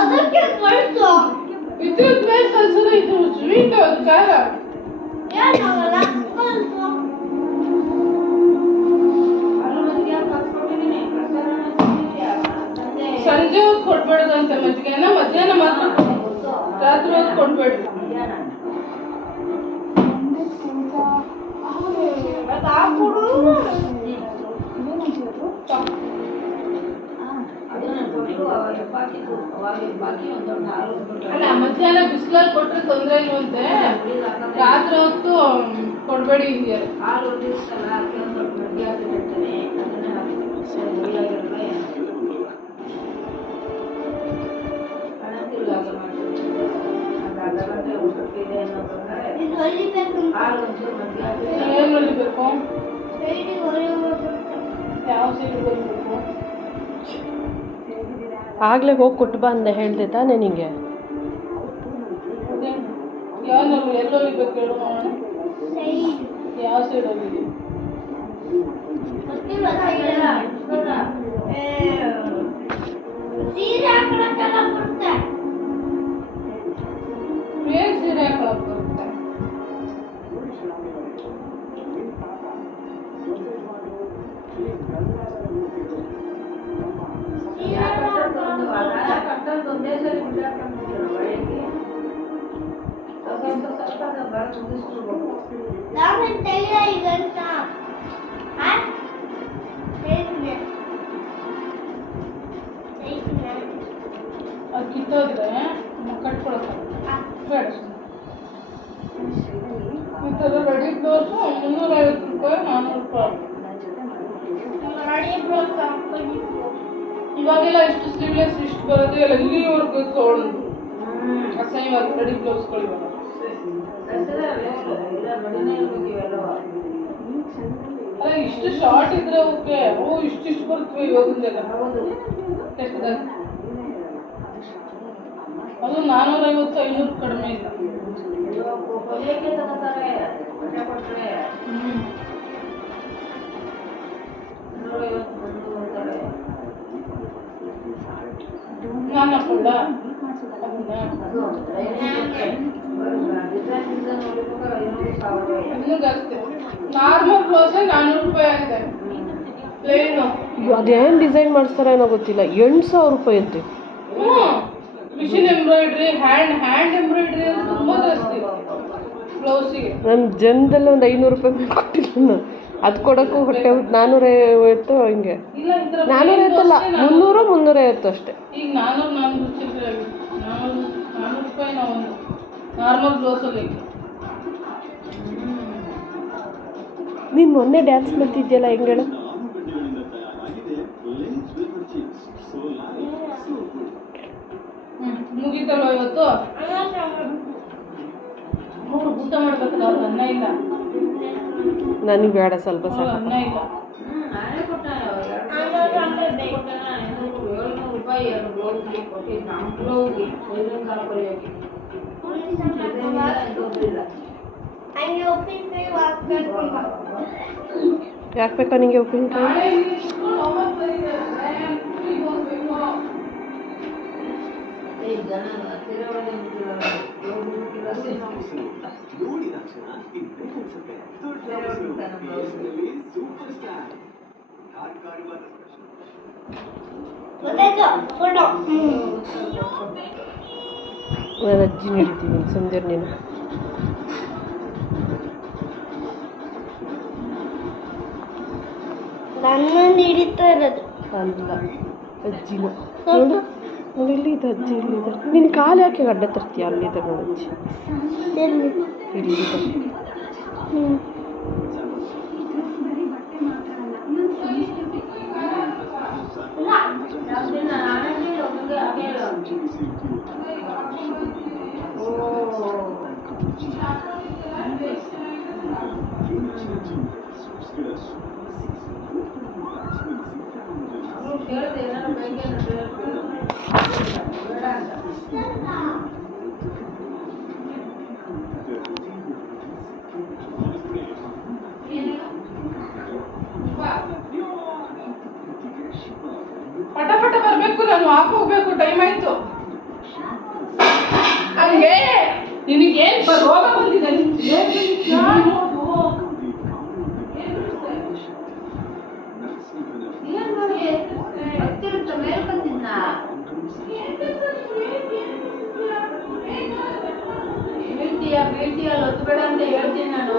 ಅದಕ್ಕೆ ಕಳಿಸು. ಇದು ಮೇಲೆ ಕಳ್ಸೋದು ಇದು ಸ್ವೀಟ್ ಖಾರ ಏನಾಗಲ್ಲ ಕಳಿಸು. ಸಂಜೆ ಹೊತ್ತು ಕೊಡ್ಬೇಡ್ದಂತೆ ಮಜ್ಜಿಗೆನ ಮಧ್ಯಾಹ್ನ ಮಾತ್ರ ರಾತ್ರಿ ಹೊತ್ತು ಕೊಡ್ಬೇಡ್ರಿ. ಅಲ್ಲ ಮಧ್ಯಾಹ್ನ ಬಿಸಿಲಲ್ಲಿ ಕೊಟ್ರೆ ತೊಂದರೆ ಇಲ್ವಂತೆ, ರಾತ್ರಿ ಹೊತ್ತು ಕೊಡ್ಬೇಡಿ ಹಿಂಗೆ. ಏನು ಹೊಲಿಬೇಕು? ಯಾವ ಸೈಡ್ ಹೊಲಿಬೇಕು? ಆಗ್ಲೇ ಹೋಗಿ ಕೊಟ್ಟು ಬಾ ಅಂದೆ ಹೇಳ್ದೆ ತಾನೇ ನಿಂಗೆ. ಯಾವ ಎಲ್ಲಿ ಹೊಲಿಬೇಕು ಹೇಳು ನೋಡೋಣ. ಯಾವ ಸೈಡ್ ಹೊಲಿದಿ? ಸೀರೆ ಹಾಕೊಳಕ್ಕೆಲ್ಲ ಬರುತ್ತೆ. ಬೇಗ ಸೀರೆ ಹಾಕೊಳಕ್ ಬರುತ್ತೆ. ನಾನು ತೆಗೆದ ಈಗಂತ ಅದು ಕಿತ್ತೋದ್ರೆ ಕಟ್ಕೊಳಕ್ಕ ಬೇಡ. ಈ ಥರ ರೆಡಿ ಬ್ಲೌಸು 350 ರೂಪಾಯಿ 400 ರೂಪಾಯಿ. ಇವಾಗೆಲ್ಲ ಇಷ್ಟು ಸ್ಲೀವ್ಲೆಸ್ ಇಷ್ಟು ಬರೋದು ಎಲ್ಲ ಇಲ್ಲಿವರೆಗೂ ತೊಗೊಂಡು ಅಸಹ್ಯ ರೆಡಿ ಬ್ಲೌಸ್ಗಳು ಇವಾಗ. ಅಲ್ಲ ಇಷ್ಟು ಶಾರ್ಟ್ ಇದ್ರೆ ಓಕೆ, ಓ ಇಷ್ಟಿಷ್ಟು ಬರ್ತವೆ ಇವಾಗಿಂದೆಲ್ಲ. ಅದು 450-500 ಕಡಿಮೆ ಇಲ್ಲ. ನಾನು ಹಾಕೊಂಡ ಇನ್ನೂ ಜಾಸ್ತಿ. ನಾರ್ಮಲ್ ಬ್ಲೌಸೇ 400 ರೂಪಾಯಿ ಆಗಿದೆ ಪ್ಲೇನು. ಅದೇನು ಡಿಸೈನ್ ಮಾಡಿಸ್ತಾರೆ ಅನ್ನೋ ಗೊತ್ತಿಲ್ಲ. 8,000 ರೂಪಾಯಿ ಅಂತೆ. ಹ್ಞೂ, ಮಿಷಿನ್ ಎಂಬ್ರಾಯ್ಡ್ರಿ, ಹ್ಯಾಂಡ್ ಎಂಬ್ರಾಯ್ಡ್ರಿ ಅಂತ ತುಂಬ ಜಾಸ್ತಿ ಬ್ಲೌಸಿಗೆ. ನನ್ನ ಜನ್ಮದಲ್ಲಿ ಒಂದು 500 ರೂಪಾಯಿ ಮೇಲೆ ಕೊಟ್ಟಿಲ್ಲ ನಾನು. ಅದು ಕೊಡೋಕ್ಕೂ ಹೊಟ್ಟೆ 450 ಹಿಂಗೆ. 450 ಅಲ್ಲ, 300-350 ಅಷ್ಟೇ. ಈಗ 400 ಚಿಲ್ಲರೆ ಆಗಿದೆ. 400 ರೂಪಾಯಿ ನಾವು ಒಂದು ನಾರ್ಮಲ್ ಬ್ಲೌಸಲ್ಲಿ. ನೀನು ಮೊನ್ನೆ ಡ್ಯಾನ್ಸ್ ಮಾಡ್ತಿದ್ಯಲ್ಲ, ಹೆಂಗೆ ಹೇಳು? ಮುಗೀತಲ್ವ ಇವತ್ತು? ಊಟ ಮಾಡ್ಬೇಕಲ್ಲ, ಅವ್ರಿಗೆ ಅನ್ನ ಇಲ್ಲ. ನನಗೆ ಬೇಡ, ಸ್ವಲ್ಪ ಸಾಕು. ಅನ್ನ ಇಲ್ಲ. ಯಾಕೆ ಬೇಕಾ ನಿಂಗೆ ಉಪ್ಪಿನಕಾಯಿ? ನಾನು ಅಜ್ಜಿ ಹಿಡಿತೀನಿ ಸಂಜೆ ನೀನು. ನನ್ನನ್ನು ಹಿಡಿತಾ ಇರೋದು ಅಲ್ಲ, ಅಜ್ಜಿನ ನೋಡು. ನೋಡಿ, ಇಲ್ಲಿ ಇದೆ ಅಜ್ಜಿ, ಇಲ್ಲಿದ್ದಾರೆ. ನಿನ್ನ ಕಾಲು ಯಾಕೆ ಅಡ್ಡ ತರ್ತೀಯ? ಅಲ್ಲಿದೆ ನೋಡಿ ಅಜ್ಜಿ, ಇಲ್ಲಿದೆ. ಪಟ ಪಟ ಬರ್ಬೇಕು. ನಾನು ಹಾಕೋಗ್ಬೇಕು, ಟೈಮ್ ಆಯ್ತು. ಹಂಗೆ ನಿನಗೇನ್ ರೋಗ ಬಂದಿದೆ? ಬೀಳ್ತೀಯ ಒತ್ತು ಬೇಡ ಅಂತ ಹೇಳ್ತೀನಿ ನಾನು.